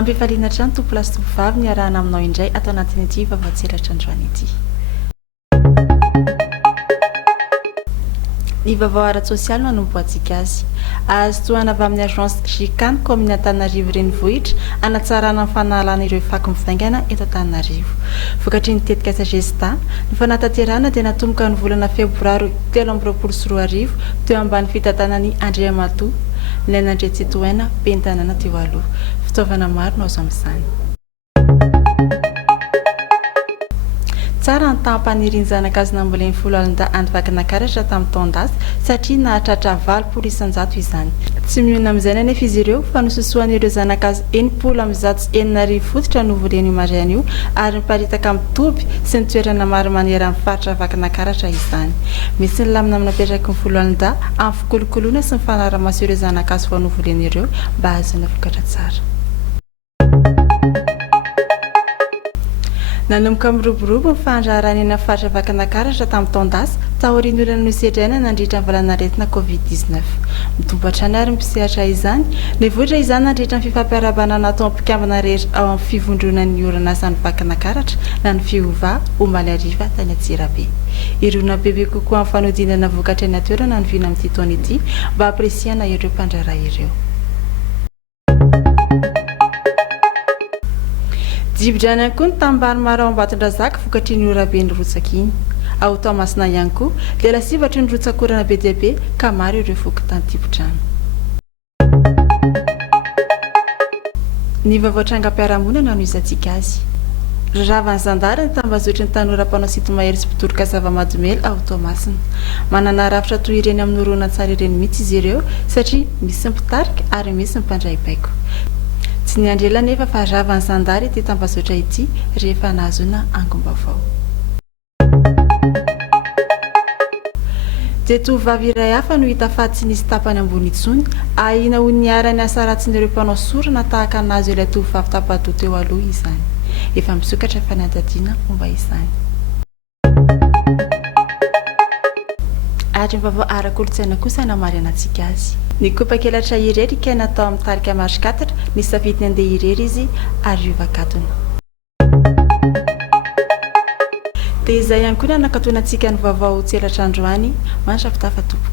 Ampifaliana trano tompolasy tovovavy niarahana aminao indray atao anatin'ity vaovaon-tselatra androany ity. Ny vaovao ara-tsosialy no hanomboantsika azy. Azo tohana avy amin'ny agence Gicane commune Antananarivo renivohitra hanatsarana ny fanahalana ireo fako mivaingana eto Antananarivo. Vokatry ny tetika sagesta, ny fanatanterahana dia natomboka ny volana febroary 2024 teo ambany fitantanan'ny Andriamatoa Nenandre Tsitoena Pentanana teo aloha. Fitaovana maro no azo amin'izany. Tsara ny tampanirin'ny zanak'azy namboleny folo alina andivakana karatra tamin'ny taon-dasa satria nahatratra 9 isan-jato izany. Tsy mihona amin'izay nefa izy ireo fa nososoan'ireo zanak'azy 990 fototra no voleny mariana io ary miparitaka amin'ny toby sy ny toerana maro manery amin'ny faritra vakana karatra izany. Misy ny lamina napetraky ny folo alina amin'ny fikolokoloana sy ny fanaramaso ireo zanak'azy vao novoleny ireo mba azona vokatra tsara. Nanomboka miroborobo ny fandraharany eny amin'ny faritra vakana karatra tamin'ny taon-dasa taorian'olona nosedraina nandritra ny valanaretina COVID-19. Mitombo hatrany ary mpisehatra izany, nivoatra izany nandritra ny fifampiarabana natao am-pikambana rehetra ao amin'ny fivondronan'ny orinasa ny vakana karatra na ny fiovà omaly ariva tany Antsirabe. Irona bebe kokoa amin'ny fanodinana vokatra eny an-toerana ny vina amin'ity taona ity mba apresiana ireo mpandrahara ireo. Dibidrany ihany koa ny tambary maro ao Ambatondrazaka vokatry ny orabe ny rotsaka iny. Ao Toamasina ihany koa dia lasivatry ny rotsakorana be dia be ka maro ireo voky tany dibidrano. Ny vaovao trangam-piarahamonina no izantsika azy. Rahavany zandary ny tambazotry ny tanora mpanao sito mahery sy mpitoroka zava-mahadomely ao Toamasina. Manana rafitra toy ireny amin'ny horonan-tsary ireny mihitsy izy ireo satria misy ny mpitarika ary misy ny mpandray baiko. Tsy niandrela nefa fa rahavany zandary ity tambazotra ity rehefa nahazona angom-baovao. Dia tovovavy iray hafa no hita faty tsy nisy tapany ambony intsony ahina ho niarany asa ratsin'ireo mpanao sorona tahaka anazy ilay tovovavy tapadoha teo aloha izany. Efa misokatra fanadadiana momba izany. Ary ny vaovao ara-kolontsaina kosa namarana antsika azy. Ny kopa-kelatra irery kay natao amin'ny tarika marsi 4 ny safidiny andeha irery izy ary ivakatona. Dia izay ihany koa nanakatona antsika ny vaovao tselatra androany mandrafitafa tompoko.